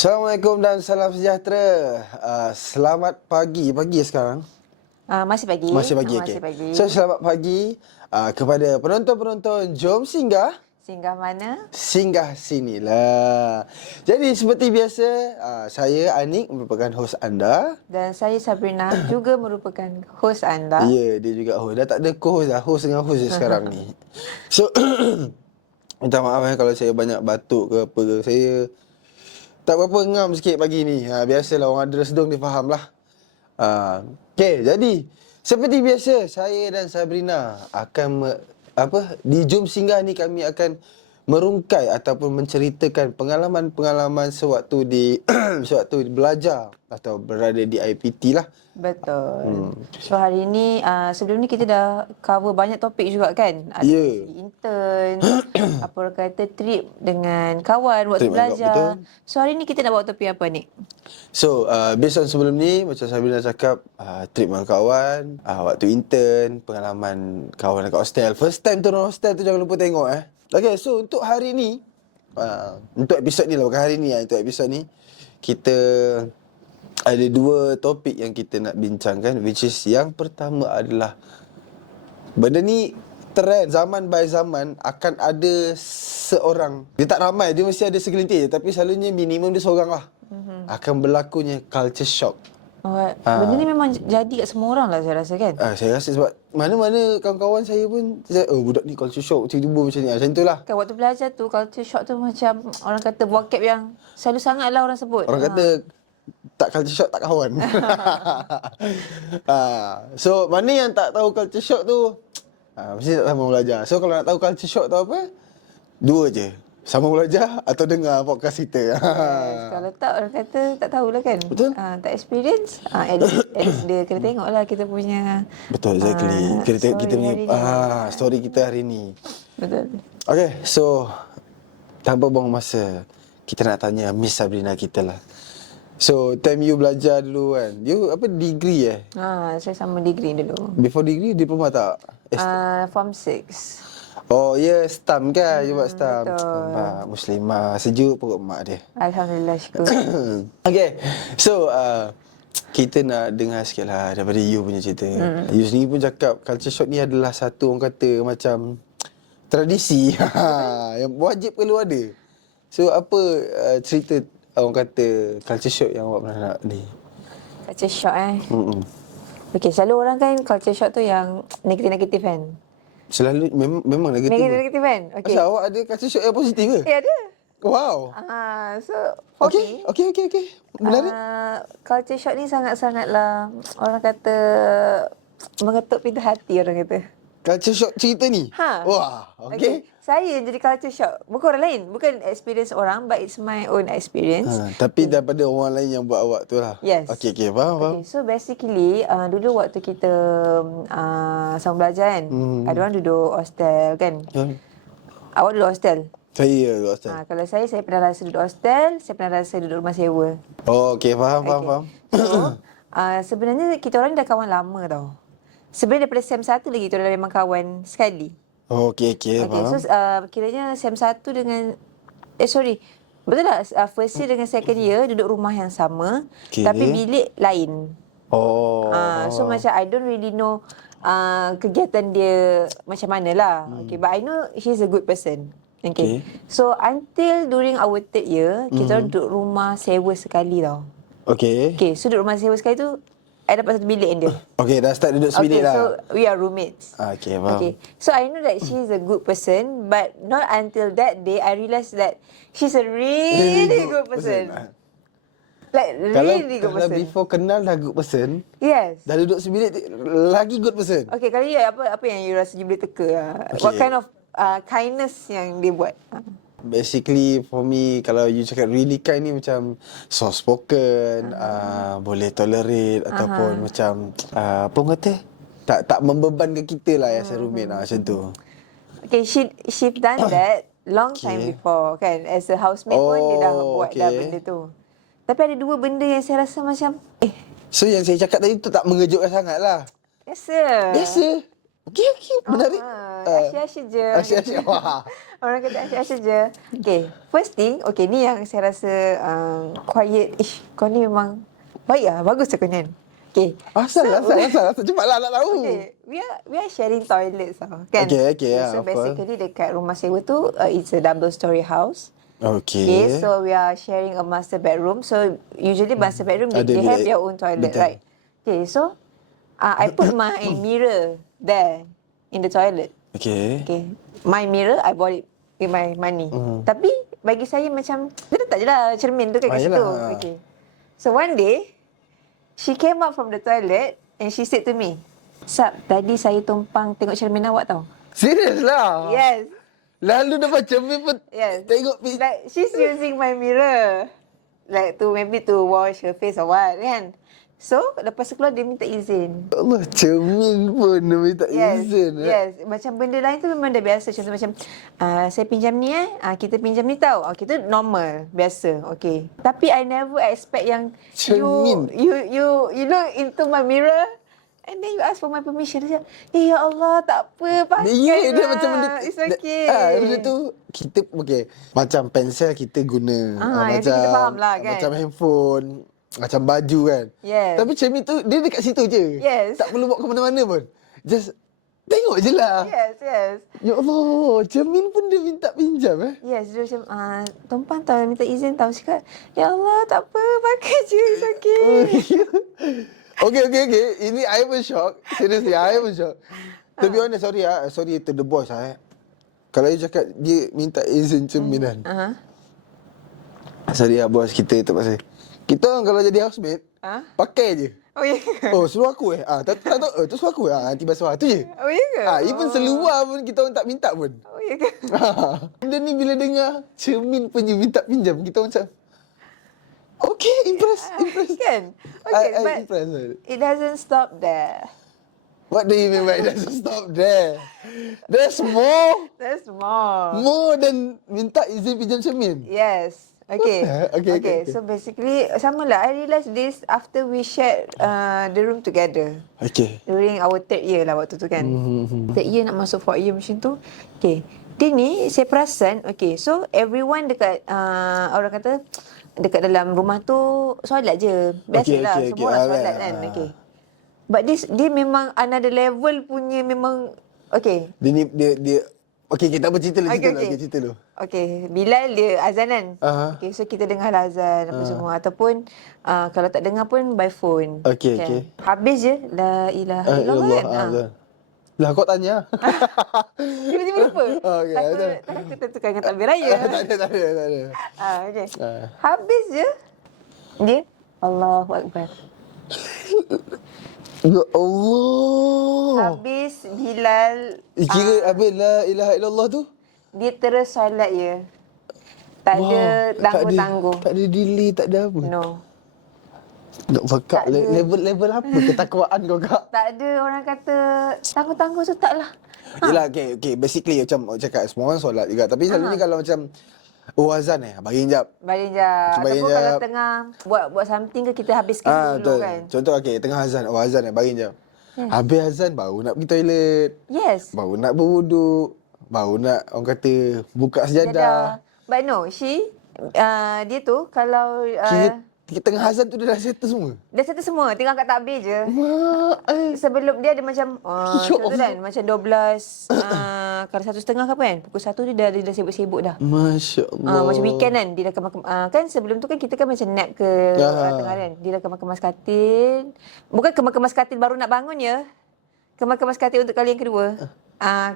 Assalamualaikum dan salam sejahtera. Selamat pagi. Pagi sekarang? Masih pagi. Masih pagi, okey. Pagi. So, selamat pagi kepada penonton-penonton. Jom singgah. Singgah mana? Singgah sinilah. Jadi, seperti biasa, saya Anik merupakan hos anda. Dan saya Sabrina juga merupakan hos anda. Ya, dia juga host. Dah tak ada co-host dah. Host dengan host je sekarang ni. So, minta maaf kalau saya banyak batuk ke apa ke. Saya tak berapa ngam sikit pagi ni. Biasalah orang ada sedung dia faham lah. Okay, jadi seperti biasa saya dan Sabrina akan di Jom Singgah ni kami akan merungkai ataupun menceritakan pengalaman-pengalaman sewaktu di sewaktu belajar atau berada di IPT lah. Betul. So hari ni sebelum ni kita dah cover banyak topik juga kan. Ada intern, apa orang kata trip dengan kawan waktu Trip belajar. betul. So hari ni kita nak bawa topik apa ni? So, based on sebelum ni, macam Sabrina cakap, trip dengan kawan, waktu intern, pengalaman kawan dekat hostel. First time turun hostel tu jangan lupa tengok Okay, so untuk hari ni, untuk episod ni lah, bukan hari ni untuk episod ni, kita ada dua topik yang kita nak bincangkan, which is yang pertama adalah, benda ni trend zaman by zaman akan ada seorang, dia tak ramai, dia mesti ada segelintir, tapi selalunya minimum dia seorang lah. Akan berlakunya culture shock. Benda ni memang jadi kat semua orang lah saya rasa kan. Saya rasa sebab mana-mana kawan-kawan saya pun budak ni culture shock, tiba-tiba macam ni. Macam tu lah. Kan waktu belajar tu culture shock tu macam orang kata vocab yang selalu sangat lah orang sebut. Orang kata tak culture shock tak kawan. So mana yang tak tahu culture shock tu mesti tak sama belajar. So kalau nak tahu culture shock tu apa, dua je, sama belajar atau dengar podcast kita. Kalau tak orang kata tak tahulah kan. Betul. Tak experience. At least dia kena tengok lah kita punya. Betul, exactly. Kita tengok kita punya story kita hari ni. Betul. Okay, so tanpa buang masa, kita nak tanya Miss Sabrina kita lah. So, time you belajar dulu kan, you apa degree Saya sama degree dulu. Before degree, diploma tak? Form 6. Oh ya, STAM kan? You buat STAM. betul. Muslimah, sejuk perut mak dia. Alhamdulillah, syukur. Okay, so kita nak dengar sikit lah daripada you punya cerita. You sendiri pun cakap culture shock ni adalah satu orang kata macam tradisi yang wajib perlu ada. So apa cerita orang kata culture shock yang awak pernah nak ni? Culture shock Okay, selalu orang kan culture shock tu yang negatif-negatif kan. Selalu memang negatif. Negatif kan? Okay. Asal awak ada culture shock yang positif ke? Ada. Wow. So for Okay. Benar ni? culture shock ni sangat-sangatlah orang kata mengetuk pintu hati orang kata. Culture shock cerita ni? Wah, okay. Saya yang jadi culture shock. Bukan orang lain. Bukan experience orang, but it's my own experience. Tapi daripada orang lain yang buat awak tu lah. Yes. Okay, faham. Okay, so basically, dulu waktu kita sama belajar kan, ada orang duduk hostel kan. Awak duduk hostel? Saya duduk hostel. Kalau saya pernah rasa duduk hostel, saya pernah rasa duduk rumah sewa. Oh, okay, faham. So, sebenarnya kita orang ni dah kawan lama tau. Sebenarnya daripada SEM 1 lagi kita dah memang kawan sekali. Oh, okay, faham. So kiranya SEM 1 dengan betul tak? First year dengan second year duduk rumah yang sama, tapi bilik lain. So macam I don't really know kegiatan dia macam mana lah. Okay, but I know he's a good person. Okay. So until during our third year, kita orang duduk rumah sewa sekali tau. Okay, so duduk rumah sewa sekali tu I dapat satu bilik dengan dia. Okay, dah start duduk sebilik lah. So we are roommates. Okay, faham. So I know that she's a good person, but not until that day I realised that she's a really good person. Like really good person. Kalau before kenal dah good person, Yes. dah duduk sebilik lagi good person. Okay, kali you apa yang you rasa you boleh teka? What kind of kindness yang dia buat? Basically for me, kalau you cakap really kind ni macam soft spoken, boleh tolerate ataupun macam apa orang kata, tak membebankan kita lah as a roommate macam tu. Okay, she done that long time before kan. As a housemate pun dia dah buat dah benda tu. Tapi ada dua benda yang saya rasa macam So yang saya cakap tadi tu tak mengejutkan sangat lah. Biasa. Okey, menarik. Asyik-asyik je. Asyik-asyik. Wah. Orang kata asyik-asyik je. Okay, first thing, okay, ni yang saya rasa quiet. Kau ni memang baik lah. Bagus lah kau ni. Okay. Asal. Cepatlah nak tahu. Okay, we are sharing toilets lah, kan? Okay, So apa? basically dekat rumah sewa tu, it's a double story house. Okay. So we are sharing a master bedroom. So usually master bedroom, Ada they have bilik. their own toilet, Betul. right? Okay, so I put my mirror there in the toilet. Okay. Okay, my mirror I bought it with my money. Tapi bagi saya macam letak je lah cermin tu kan kat situ. Yelah. Okay. So one day she came out from the toilet and she said to me, "Sab, tadi saya tumpang tengok cermin awak tau." Serius lah? Yes. Lalu dah macam pun Yes. tengok Like she's using my mirror like to maybe to wash her face or what kan. So lepas tu keluar dia minta izin. Allah, cermin pun dia minta izin. Yes. Macam benda lain tu memang dah biasa. Contoh macam, saya pinjam ni kita pinjam ni tau. Okay, tu normal, biasa. Okay. Tapi I never expect yang Cermin. you look into my mirror and then you ask for my permission. Dia cakap, ya Allah, tak apa, pakai Dia lah. macam benda It's okay. benda tu kita macam pensel kita guna. yang tu kita faham lah, kan? Macam handphone, macam baju kan. Yes. Tapi cermin tu dia dekat situ je. Yes. Tak perlu bawa ke mana-mana pun. Just tengok je lah. Yes. Ya Allah, cermin pun dia minta pinjam Yes, dia macam, tumpang tau, minta izin tau. Cakap, ya Allah, tak apa, pakai je, it's okay. Okay. Ini I pun shock. Seriously, I pun shock. To be honest, sorry to the boss Kalau you cakap dia minta izin cermin kan. Sorry bos, kita terpaksa. Kita orang kalau jadi housemate, pakai je. Oh, ya ke? Oh, suruh aku tak tahu. Tu suruh aku nanti basuh. Tu je. Oh, ya ke? Even seluar pun kita orang tak minta pun. Oh, ya ke? Benda ni bila dengar cermin pun you minta pinjam, kita macam okay, impress. Kan? Okay, I but impressed. it doesn't stop there. What do you mean by it doesn't stop there? There's more. There's more. More than minta izin pinjam cermin. Yes. Okay. Okay. So basically, sama lah. I realised this after we shared the room together. Okay. During our third year lah waktu tu kan. Third year nak masuk fourth year macam tu. Okay. Dia ni saya perasan, okay, so everyone dekat, orang kata, dekat dalam rumah tu solat je. Biasalah, Okay. semua orang solat kan. Okay. But dia memang another level punya memang, okay. Dia okay, kita apa cerita dulu, Okay. cerita dulu. Okay, Bilal dia azan kan. Aha. Okay, so kita dengar lah azan apa semua. Ataupun kalau tak dengar pun by phone. Okay. Habis je, la ilaha illallah kan. Lah kau tanya. Tiba-tiba lupa. Okay, Takut kita tukar dengan takbir raya. Tak ada. Okay. Habis je, dia Allahu Akbar. Ya Allah. Habis Bilal Kira habis la ilaha illallah tu? dia terus solat je. Tak ada tangguh-tangguh. Tak ada delay, tak ada apa. No. Nak bakar Tak ada. level apa ketakwaan kau kak? Tak ada orang kata tangguh-tangguh tu tak lah. Yelah, okay. Basically macam cakap semua orang solat juga. Tapi selalunya kalau macam azan bagi jap. Balik jap. Bagi Ataupun jap. kalau tengah buat something ke kita habiskan dulu Betul. kan. Contoh tengah azan. Azan bagi jap. Habis azan baru nak pergi toilet. Yes. Baru nak berwuduk. Baru nak orang kata buka sejadah. But no, dia tu kalau Kira tengah azan tu dia dah settle semua. dia settle semua, tinggal kat takbir je. Mak. Sebelum dia ada macam Ya contoh Allah. kan macam 12 kalau 1:30 ke apa kan, pukul 1 dia dah sibuk-sibuk dah. Masya Allah. Macam weekend kan dia dah kemas kan sebelum tu kan kita kan macam nap ke tengah kan. Dia dah kemas katil. Bukan kemas katil baru nak bangun ya. Kemas katil untuk kali yang kedua.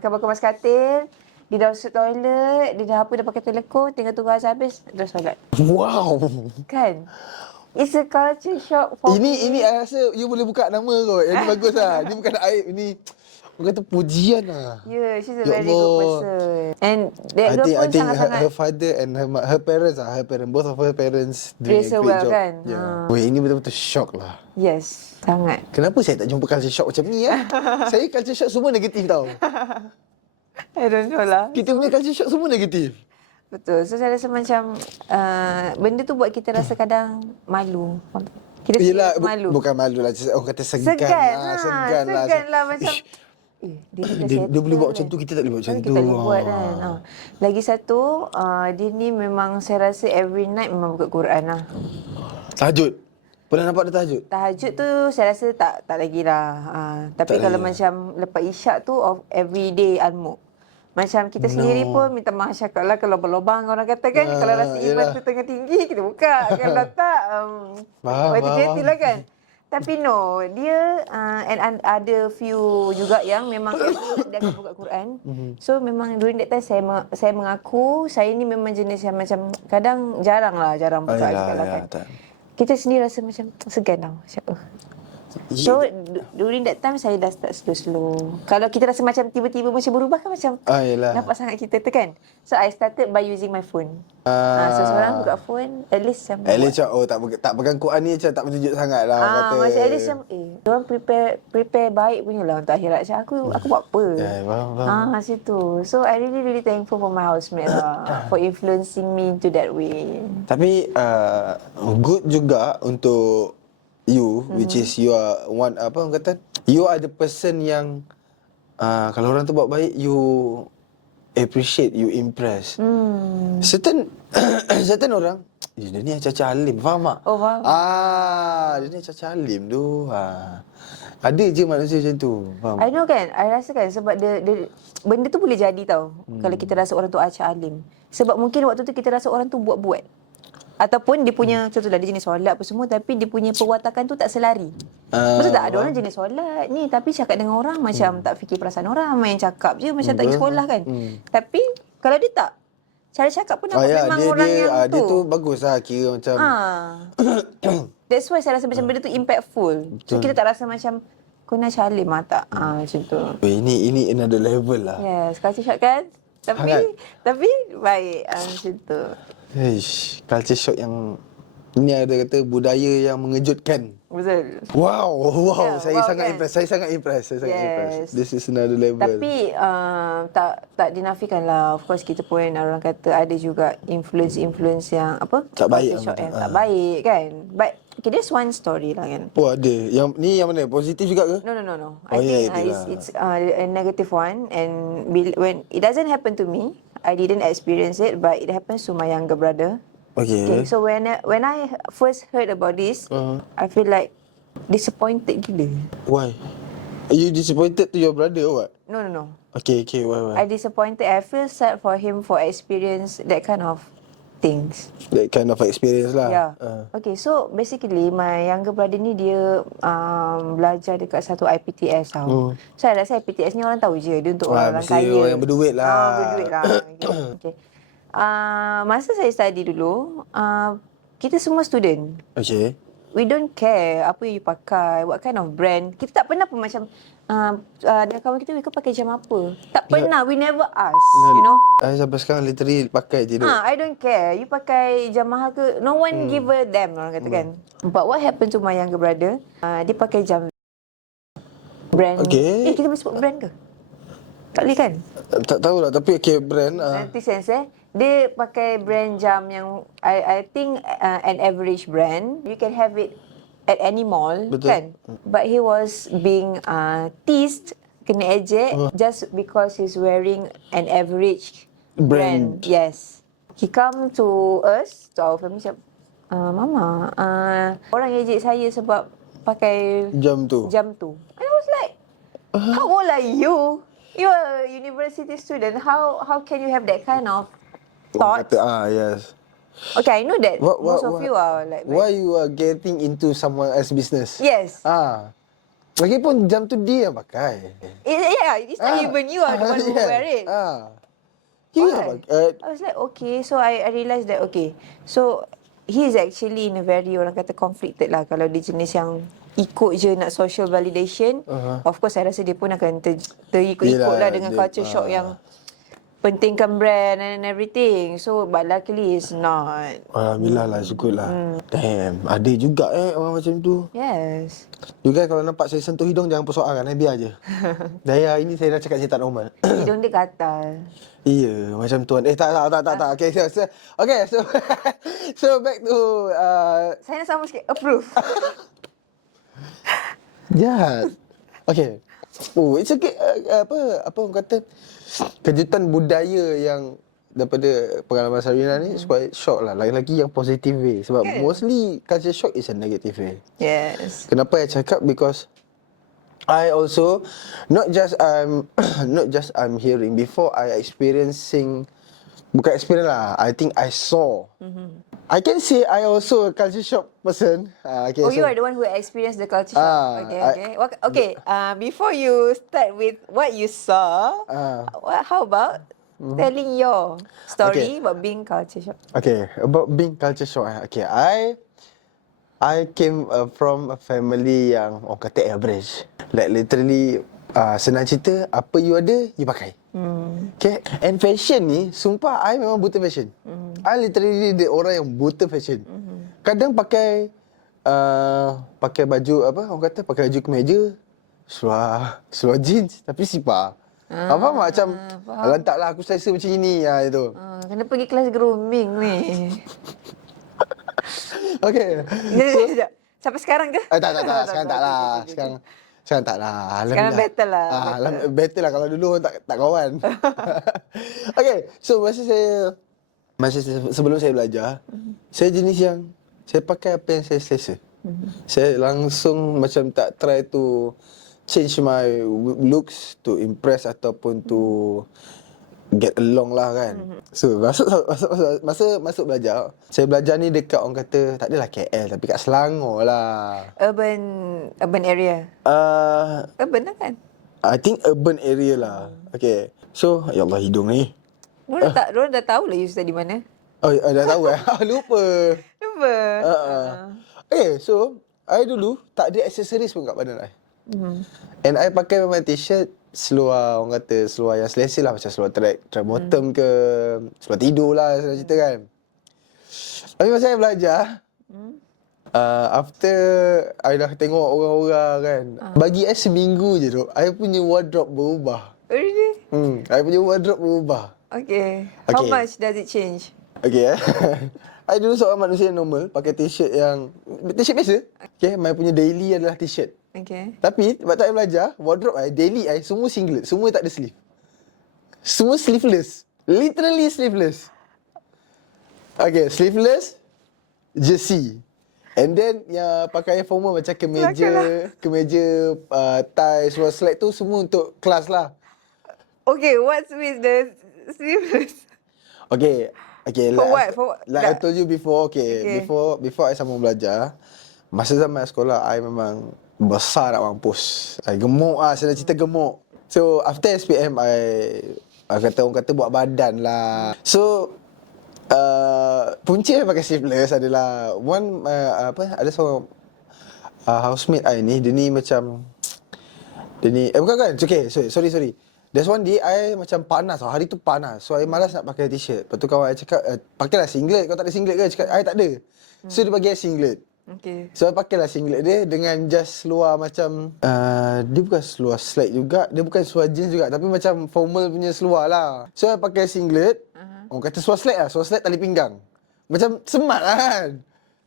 Kemas katil, dia dah masuk toilet, dia dah pakai telekong, tinggal tunggu azan habis, dah solat. Wow. Kan? It's a culture shock for me. Ini I rasa you boleh buka nama kau. Yang ni bagus lah. Ini bukan aib. Ini orang kata pujian lah. Yeah, she's a Ya very good Allah. person. And that I girl think pun sangat-sangat her father and her parents both of her parents doing Raise a her great well, job. kan? Yeah. Weh, ini betul-betul shock lah. yes, sangat. Kenapa saya tak jumpa culture shock macam ni Saya culture shock semua negatif tau. I don't know lah. Kita punya culture shock semua negatif. Betul. So saya rasa macam benda tu buat kita rasa kadang malu. Kita Yelah, malu. bukan malu lah. Orang kata segan Segan lah. lah. Segan lah macam. Dia boleh buat macam tu, kita tak boleh buat macam tu. Kita boleh buat kan. Lagi satu, dia ni memang saya rasa every night memang buka Quran lah. Tahajud. Pernah nampak dia tahajud? Tahajud tu saya rasa tak lagi lah. Tapi Tak kalau lagi macam lepas isyak tu, every day almuk. Macam kita sendiri pun minta maaf cakap lah kalau berlobang orang kata kan. Kalau rasa iman tu tengah tinggi, kita buka. Kalau tak, YTJT lah kan. Tapi no, dia and ada few juga yang memang dia akan buka Quran. So memang during that time saya mengaku saya ni memang jenis yang macam kadang jarang buka cakap lah kan. Kita sendiri rasa macam segan tau. So during that time saya dah start slow-slow. Kalau kita rasa macam tiba-tiba macam berubah kan macam nampak sangat kita tu kan. So I started by using my phone. So seorang buka phone at least macam tak pegang Quran ni macam tak menunjuk sangat lah kata. Macam at least macam diorang prepare baik punya lah untuk akhirat. Macam aku buat apa? Macam tu. So I really thankful for my housemate lah for influencing me into that way. Tapi good juga untuk you, which is you are one, apa orang kata, you are the person yang kalau orang tu buat baik, you appreciate, you impress. Certain orang, dia ni caca alim, faham tak? Oh, faham. Dia ni caca alim tu. Ada je manusia macam tu, faham? I know kan, I rasa kan sebab dia benda tu boleh jadi tau. Kalau kita rasa orang tu acah alim. Sebab mungkin waktu tu kita rasa orang tu buat-buat. Ataupun dia punya, contohlah dia jenis solat apa semua tapi dia punya perwatakan tu tak selari. Betul tak? Ada orang jenis solat ni tapi cakap dengan orang macam tak fikir perasaan orang, main cakap je macam tak pergi sekolah kan. Tapi kalau dia tak, cara cakap pun nampak memang orang yang tu. Dia tu bagus lah kira macam. That's why saya rasa macam benda tu impactful. So kita tak rasa macam kau nak calim tak? Macam tu. Ini another level lah. Yes, culture shock kan? Tapi baik macam tu. Culture shock yang ini ada kata budaya yang mengejutkan. Betul. Wow. Saya sangat kan? impress. This is another level. Tapi tak dinafikan lah. Of course kita pun orang kata ada juga influence yang apa? Tak baik. Shock yang tak baik kan. But okay, there's one story lah kan. Ada. Yang mana? Positif juga ke? No. I think it's a negative one, and when it doesn't happen to me, I didn't experience it, but it happens to my younger brother. Okay. So when I first heard about this, I feel like disappointed gila. Why? Are you disappointed to your brother or what? No. Okay. Why? I disappointed. I feel sad for him for experience that kind of things. That kind of experience lah. Yeah. Okay, so basically my younger brother ni dia belajar dekat satu IPTS tau. So I rasa IPTS ni orang tahu je dia untuk orang kaya. Orang yang berduit lah. Berduit lah. Okay. Masa saya study dulu, kita semua student. Okay. We don't care apa yang you pakai, what kind of brand. Kita tak pernah pun macam dengan kawan kita, kau pakai jam apa? Tak pernah, we never ask, you know. Sampai sekarang literally pakai je tu. I don't care. You pakai jam mahal ke, no one give a damn orang kata kan. But what happened to my younger brother, dia pakai jam brand. Okay. Kita boleh sebut brand ke? Tak boleh kan? Tak tahulah, tapi okay, brand. Nanti sense dia pakai brand jam yang I think an average brand. You can have it at any mall. Betul. Kan? But he was being teased, kena ejek just because he's wearing an average brand. Yes. He come to us, to our family, macam, Mama, orang ejek saya sebab pakai jam tu. I was like, how old are you? You're a university student. How can you have that kind of thought? Yes. Okay, I know that most of you are like... Why you are getting into someone else's business? Yes. Lagipun jam tu dia yang pakai. It's not even you are the one who wear it. I was like, okay. So I realised that, okay. So, he is actually in a very, orang kata, conflicted lah. Kalau dia jenis yang ikut je nak social validation. Of course, saya rasa dia pun akan terikut-ikut lah dengan culture shock yang pentingkan brand and everything. So, but luckily it's not. Alhamdulillah lah, syukur lah. Damn, ada juga orang macam tu. Yes. You guys kalau nampak saya sentuh hidung, jangan persoalan, biar je. Daya, ini saya dah cakap saya tak normal. Hidung dia gatal. Iya, macam tuan. Tak. Okay, so back to... Saya nak sama sikit, approve. Jahat. Okay. Oh, it's okay. Apa orang kata, kejutan budaya yang daripada pengalaman Sarina ni quite shock lah. Lagi-lagi yang positive way. Sebab mostly culture shock is a negative way. Yes. Kenapa I cakap? Because I also not just I'm hearing, before I experiencing, bukan experience lah, I think I saw. I can say I also a culture shock person. Okay, Oh, you are the one who experienced the culture shock. Okay. Before you start with what you saw, how about telling your story about being culture shock? Okay, about being culture shock. Okay, I came from a family yang orang kata average. Like literally, senang cerita, apa you ada, you pakai. Okay, and fashion ni, sumpah I memang buta fashion. I literally the orang yang buta fashion. Kadang pakai baju apa, orang kata pakai baju kemeja, seluar jeans tapi sipar. Apa macam lantaklah aku selesa macam ini itu. Kena pergi kelas grooming ni. Okay. Sekejap. Sampai sekarang ke? Tak. Sekarang tak lah. Sekarang tak lah. Sekarang better lah. Better lah kalau dulu tak kawan. Okay. So masa sebelum saya belajar, saya jenis yang saya pakai apa yang saya selesa. Saya langsung macam tak try to change my looks to impress ataupun to get along lah kan. So masuk belajar. Saya belajar ni dekat orang kata tak adalah KL tapi kat Selangor lah. Urban area. Urban lah kan? I think urban area lah. Okay. So ya Allah hidung ni. Diorang dah tahu lah you study mana. Oh dah tahu Lupa. Okay, so I dulu tak ada aksesoris pun kat badan I. And I pakai memang t-shirt, seluar, orang kata seluar yang selesa lah, macam seluar track bottom ke, seluar tidur lah senang cerita kan. Tapi masa saya belajar, after I dah tengok orang-orang kan, bagi I seminggu je tu, I punya wardrobe berubah. Really? I punya wardrobe berubah. Okay. How much does it change? Okay I dulu seorang manusia normal, pakai t-shirt biasa. Okay, my punya daily adalah t-shirt. Okay. Tapi sebab tak I belajar, wardrobe I, daily I, semua singlet, semua tak ada sleeve. Semua sleeveless. Literally sleeveless. Okay, sleeveless, jersey. And then yang pakai formal macam kemeja, tie, seluar slack tu semua untuk kelas lah. Okay, what's with the sleeveless? Okay, For what? Like I told you before, before I sambung belajar, masa zaman sekolah, I memang besar nak mampus. I gemuk senang cerita gemuk. So, after SPM, orang kata buat badan lah. So, punca pakai sleeveless adalah ada seorang housemate I ni, dia ni macam bukan kan? Okay, sorry. There's one day I macam panas hari tu panas. So I malas nak pakai t-shirt. Lepas tu kawan I cakap, pakailah singlet. Kau tak ada singlet ke? Cakap, I tak ada. So dia bagi I singlet. Okay. So I pakailah singlet dia dengan just seluar macam dia bukan seluar slack juga, dia bukan seluar jeans juga, tapi macam formal punya seluar lah. So I pakai singlet. Orang kata seluar slack tali pinggang. Macam semat lah kan.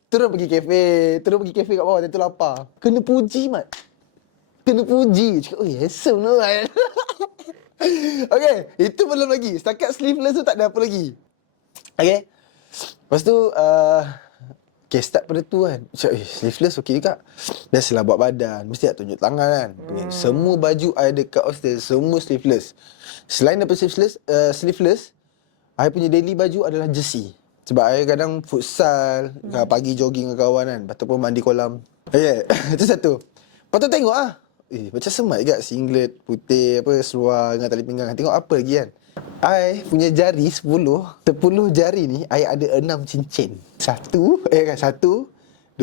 Terus pergi kafe kat bawah, dia tu lapar. Kena puji Mat. Cakap, oh handsome tu kan. Okay, itu belum lagi. Setakat sleeveless tu tak ada apa lagi. Okay. Lepas tu okay, start pada tu kan. Cakap, sleeveless okey juga. Biasalah buat badan, mesti nak tunjuk tangan kan. Semua baju I dekat hostel semua sleeveless. Selain daripada sleeveless, I punya daily baju adalah jersey. Sebab I kadang futsal, pagi jogging dengan kawan kan, ataupun mandi kolam. Okay, itu satu. Lepas tu tengok macam semat juga singlet putih, seluar dengan tali pinggang. Tengok apa lagi kan. I punya jari 10 jari ni, I ada 6 cincin. 1, 2, 3.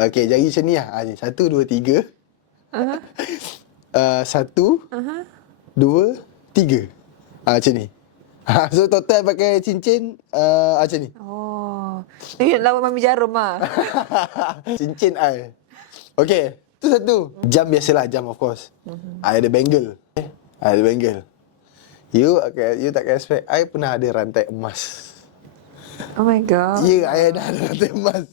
Okay, jari macam ni lah. 1, 2, 3. 1, 2, 3. Macam ni. So total pakai cincin macam ni. Oh, ni lawan Mami Jarum lah. Cincin I. Okay, tu satu. Jam biasalah, jam of course. I ada bangle. You takkan expect I pernah ada rantai emas. Oh my god. Ya, I ada rantai emas.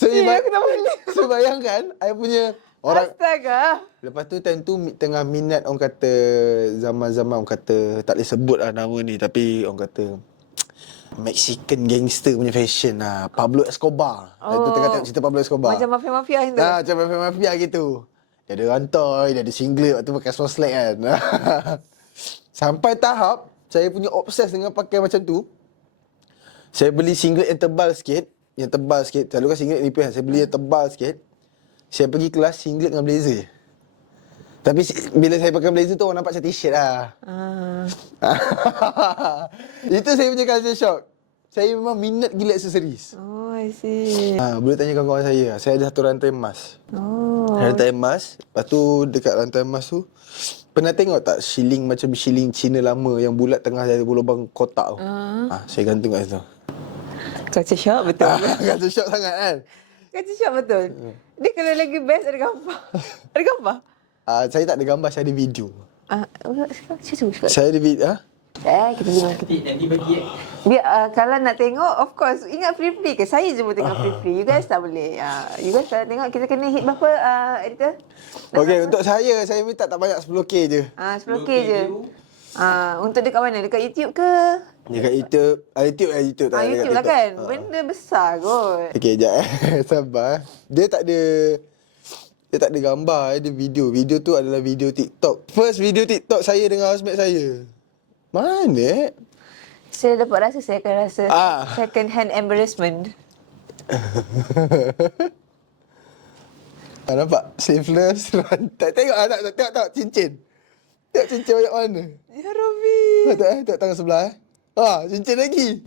So bayangkan I punya Orang Astaga. lepas tu time tu tengah minat orang kata zaman-zaman orang kata tak boleh sebut lah nama ni tapi orang kata Mexican gangster punya fashion lah. Pablo Escobar. Time tu tengah tengok cerita Pablo Escobar. Macam mafia-mafia macam tu. Macam mafia gitu. Dia ada rantai, dia ada singlet, waktu pakai small slack kan. Sampai tahap saya punya obses dengan pakai macam tu. Saya beli singlet yang tebal sikit. Selalu kan singlet nipis kan. Saya beli yang tebal sikit. Saya pergi kelas singlet dengan blazer je. Tapi bila saya pakai blazer tu orang nampak macam t-shirt lah. Itu saya punya culture shock. Saya memang minat gila aksesoris. Oh, I see. Boleh tanya kawan-kawan saya. Saya ada satu rantai emas. Oh. Rantai emas. Lepas tu dekat rantai emas tu, pernah tengok tak shilling macam shilling Cina lama yang bulat tengah ada lubang kotak tu? Saya gantung kat situ. Culture shock betul. Culture shock sangat kan? Culture shock betul. Dia kalau lagi best ada gambar. Ada gambar? Saya tak ada gambar, saya ada video. Cuba. Saya ada video. Kita tengok. Nanti bagi Biar kalau nak tengok, of course, ingat free-free ke? Saya je boleh tengok free-free. You guys tak boleh. You guys kalau tengok, kita kena hit berapa, editor? Okey, untuk saya minta tak banyak 10K je. 10K je. Untuk dekat mana? Dekat YouTube ke? Dekat YouTube. YouTube tak YouTube lah kan? Benda besar kot. Okey, sekejap sabar. Dia tak ada gambar, ada video. Video tu adalah video TikTok. First video TikTok saya dengan housemate saya. Mana? Saya dapat rasa, saya akan rasa second hand embarrassment. Nampak? Sleeveless, rantai. Tengok tengok cincin. Tengok cincin banyak mana. Ya Rabbi. Tengok tangan sebelah cincin lagi.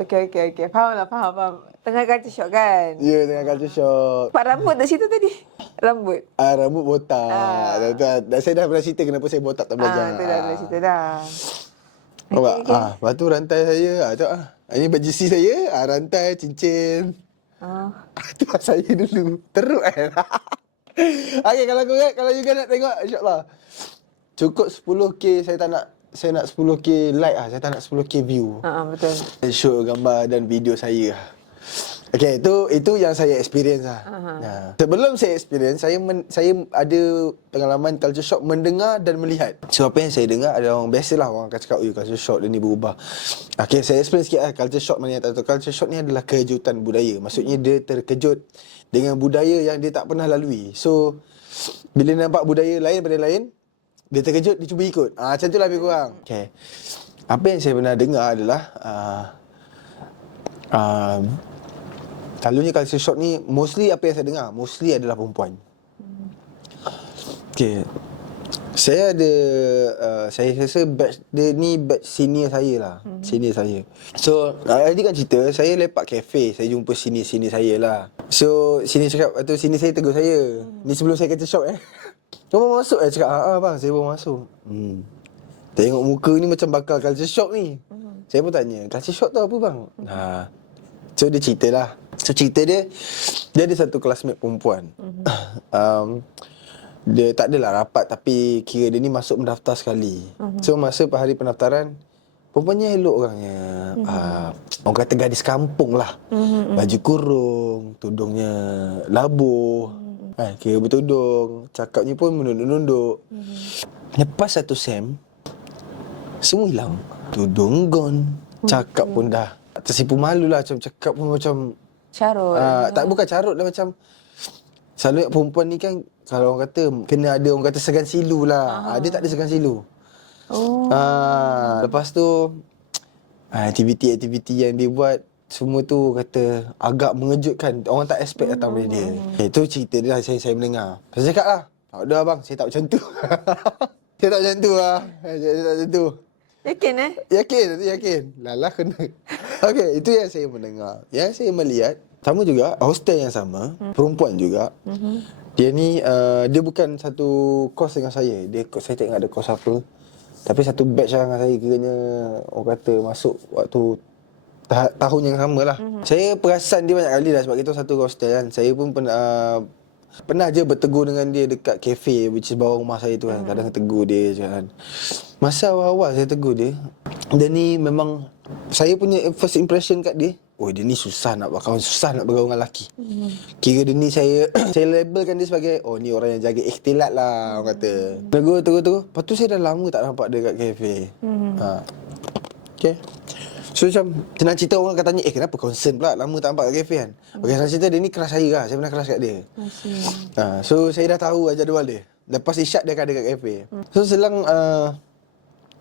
Okey. Faham. Tengah culture shock kan? Ya, tengah culture shock. Pak rambut tak situ tadi? Rambut? Rambut botak. Saya dah pernah cerita kenapa saya botak tak belajar. Itu dah cerita dah. Nampak? Lepas tu rantai saya. Tengok ini baju si saya. Rantai, cincin. Itu saya dulu. Teruk kan? Okey, kalau you guys nak tengok, insyaAllah. Cukup 10K, saya nak 10K like lah. Saya tak nak 10K view. Betul. Show gambar dan video saya. Okey, itu yang saya experience lah. Sebelum saya experience, saya ada pengalaman culture shock mendengar dan melihat. So apa yang saya dengar adalah orang biasalah orang akan cakap, culture shock dia ni berubah. Okey, saya explain sikit lah culture shock mana yang tak tahu. Culture shock ni adalah kejutan budaya. Maksudnya dia terkejut dengan budaya yang dia tak pernah lalui. So bila nampak budaya lain daripada lain, dia terkejut, dia cuba ikut. Macam tu lah lebih kurang. Okey. Apa yang saya pernah dengar adalah selalunya culture shock ni, mostly apa yang saya dengar, mostly adalah perempuan. Okay. Saya ada, saya rasa batch dia ni batch senior saya lah. Senior saya. So, tadi kan cerita, saya lepak kafe, saya jumpa senior saya lah. So, senior cakap, atau senior saya tegur saya. Ni sebelum saya culture shock Kau mau masuk? Cakap, bang, saya baru masuk. Tengok muka ni macam bakal culture shock ni. Saya pun tanya, culture shock tu apa bang? So dia cerita lah. So cerita dia ada satu classmate perempuan. Dia tak adalah rapat tapi kira dia ni masuk mendaftar sekali. So masa hari pendaftaran, perempuannya elok orangnya. Orang kata gadis kampung lah. Baju kurung, tudungnya labuh. Kira bertudung, cakapnya pun menunduk-nunduk. Lepas satu sem, semua hilang. Tudung gone, cakap pun dah tersipu malu lah. Macam cakap pun macam carut. Tak, bukan carut lah, macam selalu perempuan ni kan, kalau orang kata kena ada orang kata segan silu lah. Dia tak ada segan silu. Lepas tu aktiviti-aktiviti yang dia buat, semua tu kata agak mengejutkan. Orang tak expect datang dari dia. Itu cerita dia lah, saya mendengar. Saya cakap lah, tak ada abang, saya tak macam tu. Saya tak macam tu lah. Saya tak macam tu. Yakin Yakin. Lalah kena. Okey, itu yang saya mendengar. Yang saya melihat, sama juga, hostel yang sama, perempuan juga. Dia ni, dia bukan satu kos dengan saya. Saya tak ingat ada kos apa. Tapi satu batch lah dengan saya, kiranya orang kata masuk waktu tahun yang sama lah. Saya perasan dia banyak kali dah, sebab kita satu hostel kan. Saya pun pernah je bertegur dengan dia dekat kafe, which is bawah rumah saya tu kan. Kadang tegur dia je kan. Masa awal-awal saya tegur dia, dia ni memang, saya punya first impression kat dia, oh dia ni susah nak berkawan, susah nak bergaul dengan lelaki. Kira dia ni saya saya labelkan dia sebagai, oh ni orang yang jaga ikhtilat lah, orang kata. Tegur. Lepas tu saya dah lama tak nampak dia kat kafe. Okay. So macam senang cerita orang akan tanya, kenapa concern pula lama tak nampak kat kafe kan? Okay, senang cerita dia ni keras saya lah. Saya pernah keras kat dia. So saya dah tahu jadual dia. Lepas isyak dia akan ada kat kafe. So selang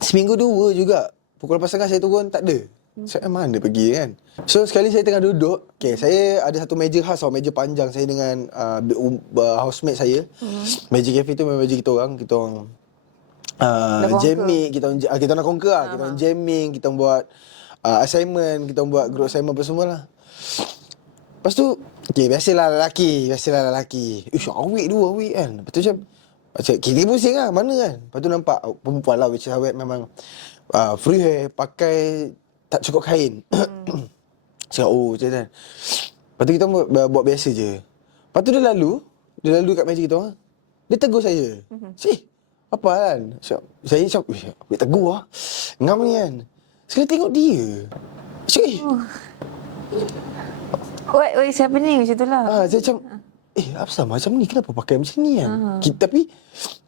seminggu 2 juga, pukul 8.30 saya turun, tak ada. Saya mana pergi kan. So sekali saya tengah duduk, saya ada satu meja khas, meja panjang saya dengan housemate saya. Meja kafe tu memang meja kita orang jamming, kita nak conquer lah. Kita orang jamming, kita buat assignment, kita buat group assignment apa semua lah. Lepas tu, biasalah lelaki. Awik kan. Lepas tu macam kita pusing lah, mana kan. Lepas tu nampak perempuan lah, which is awet memang free hair, pakai tak cukup kain. Cakap, macam kan. Lepas tu kita buat biasa je. Lepas tu dia lalu kat meja kita orang. Dia tegur saya. Apa kan? Saya cakap, dia tegur lah. Ngam ni kan. Sekali tengok dia. Cakap, What's happening macam tu lah. Saya macam, Hafsah macam ni, kenapa pakai macam ni kan? Tapi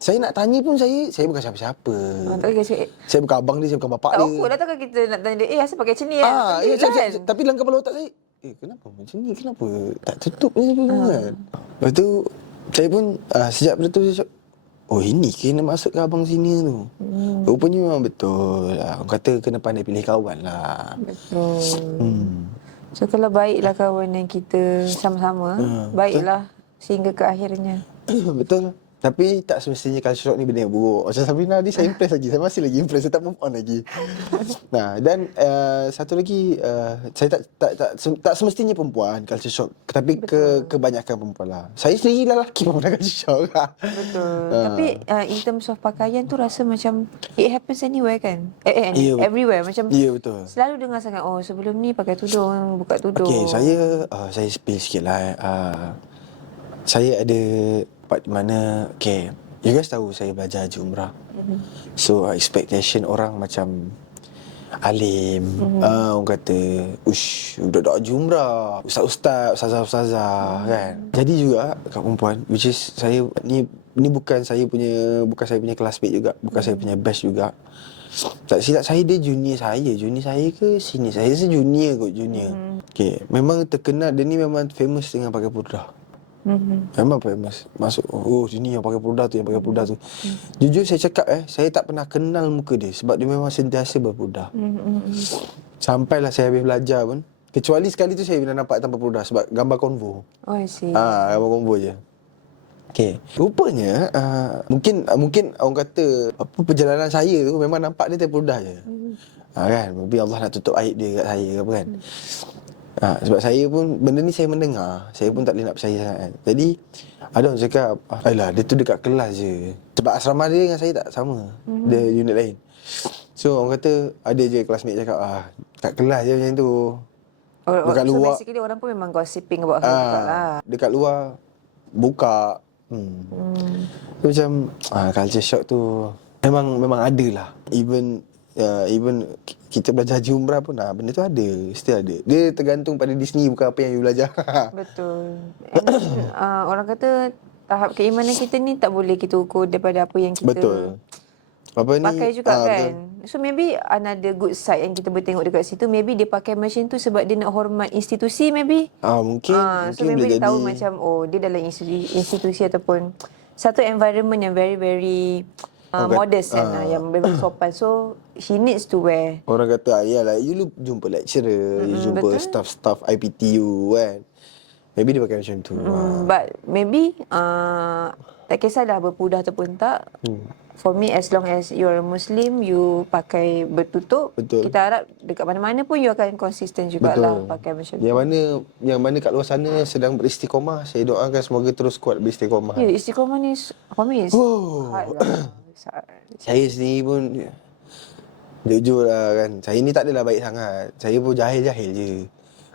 saya nak tanya pun saya bukan siapa-siapa. Saya bukan abang dia, saya bukan bapak dia. Tak awkward lah takkan kita nak tanya dia, asal pakai macam ni kan? Tapi dalam kepala otak saya, kenapa macam ni? Kenapa tak tutup ni kan? Lepas tu, saya pun sejak pada tu saya cakap, ini kena masuk ke abang sini tu. Rupanya memang betul. Orang kata kena pandai pilih kawan lah. Betul. So kalau baiklah kawan yang kita sama-sama, baiklah sehingga ke akhirnya. Betul. Tapi tak semestinya culture shock ni benda yang buruk. Macam Sabrina ni saya impress lagi. Saya masih lagi impress. Saya tak move on lagi. Dan satu lagi, saya tak semestinya perempuan culture shock. Tapi kebanyakan perempuan lah. Saya sendiri lelaki pun pernah culture shock. Betul. Tapi in terms of pakaian tu rasa macam it happens anywhere kan? Everywhere. Macam betul. Selalu dengar sangat, sebelum ni pakai tudung, buka tudung. Okay, saya spill sikit lah. Saya ada part di mana, you guys tahu saya belajar haji umrah. So expectation orang macam alim, orang kata, budak-budak haji umrah, ustaz-ustaz, ustazah-ustazah kan. Jadi juga kat perempuan, which is saya ni bukan saya punya classmate juga, bukan saya punya batch juga. Tak silap saya, dia junior saya ke senior saya, junior kot, junior. Memang terkenal, dia ni memang famous dengan pakai purdah. Memang famous. Masuk, sini yang pakai purdah tu, Jujur saya cakap, saya tak pernah kenal muka dia sebab dia memang sentiasa berpurdah. Sampailah saya habis belajar pun, kecuali sekali tu saya bila nampak tanpa purdah sebab gambar konvo. I see. Gambar konvo je. Rupanya mungkin orang kata perjalanan saya tu memang nampak dia tanpa purdah je. Kan, mungkin Allah nak tutup aib dia kat saya ke apa kan. Sebab saya pun, benda ni saya mendengar, saya pun tak boleh nak percaya sangat kan. Jadi ada orang cakap, alah dia tu dekat kelas je. Sebab asrama dia dengan saya tak sama, dia unit lain. So orang kata, ada je classmate cakap, kat kelas je macam tu. Dekat luar, so basically orang pun memang gossiping about her lah. Dekat luar buka. So macam culture shock tu memang ada lah. Even kita belajar haji umrah pun benda tu ada, still ada. Dia tergantung pada Disney, bukan apa yang you belajar. Betul. And then, orang kata tahap keimanan kita ni tak boleh kita ukur daripada apa yang kita pakai juga kan. Betul. So maybe another good side yang kita boleh tengok dekat situ, maybe dia pakai macam tu sebab dia nak hormat institusi maybe. Mungkin so maybe dia tahu macam dia dalam institusi ataupun satu environment yang very very modest kan, yang memang sopan. So he needs to wear. Orang kata ayalah, you jumpa lecturer, you jumpa staff IPTU kan. Maybe dia pakai macam tu. But maybe tak kisahlah berpurdah ataupun tak. For me, as long as you're a Muslim, you pakai bertutup. Betul. Kita harap dekat mana-mana pun you akan konsisten jugalah pakai macam tu. Yang mana kat luar sana sedang beristiqomah, saya doakan semoga terus kuat beristiqomah. Ya, istiqomah ni for me is hard lah. Saya sendiri pun jujur lah kan, saya ni tak adalah baik sangat. Saya pun jahil-jahil je.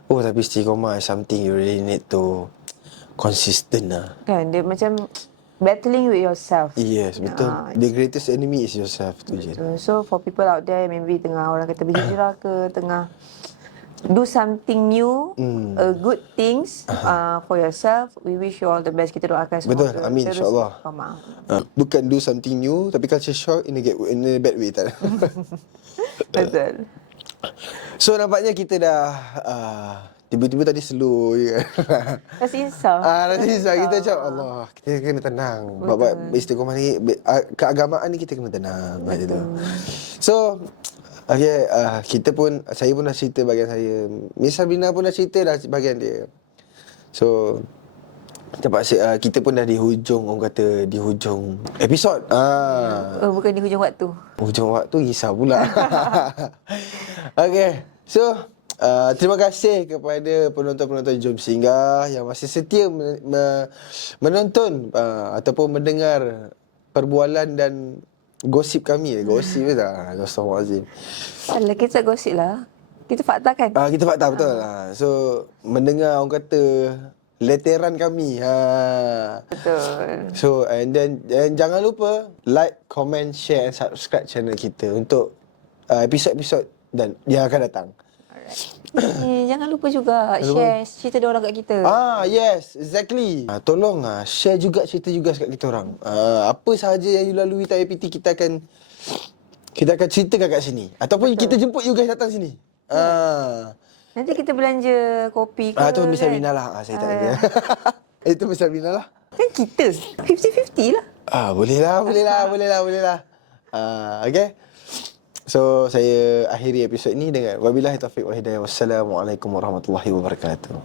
Tapi istiqomah is something you really need to consistent lah. Kan, dia macam battling with yourself. Yes, betul. The greatest enemy is yourself tu je. So for people out there, maybe tengah orang kata berhijrah ke, tengah do something new, good things for yourself. We wish you all the best. Kita doakan semoga Betul, amin, terus insyaAllah. istiqamah. Bukan do something new, tapi culture shock in a bad way, tak? Betul. So nampaknya kita dah tiba-tiba tadi slow je. Rasa insaf. Rasa insaf. Kita macam Allah, kita kena tenang. Bab istiqamah ni, keagamaan ni kita kena tenang. Macam tu. So okay, saya pun dah cerita bahagian saya. Miss Sabrina pun dah cerita dah bahagian dia. So kita pun dah di hujung, orang kata di hujung episod. Bukan di hujung waktu. Hujung waktu risau pula. Okay, so terima kasih kepada penonton-penonton Jom Singgah yang masih setia menonton ataupun mendengar perbualan dan gosip kami. Gosip ke tak? Astaghfirullahaladzim. Alah, kita tak gosip lah. Kita fakta kan? Kita fakta betul. So mendengar orang kata leteran kami. Betul. So and jangan lupa like, comment, share and subscribe channel kita untuk episod-episod dan yang akan datang. Jangan lupa juga share cerita dia orang kat kita. Yes, exactly. Tolong share juga cerita juga kat kita orang. Apa sahaja yang you lalui time APT, kita akan ceritakan kat sini. Ataupun kita jemput you guys datang sini. Nanti kita belanja kopi ke. Itu Miss Sabrina lah. Saya tak ada. Itu Miss Sabrina lah. Kan kita 50-50 lah. Boleh lah. Okay. So saya akhiri episod ni dengan wabillahi taufiq wal hidayah. Wassalamualaikum warahmatullahi wabarakatuh.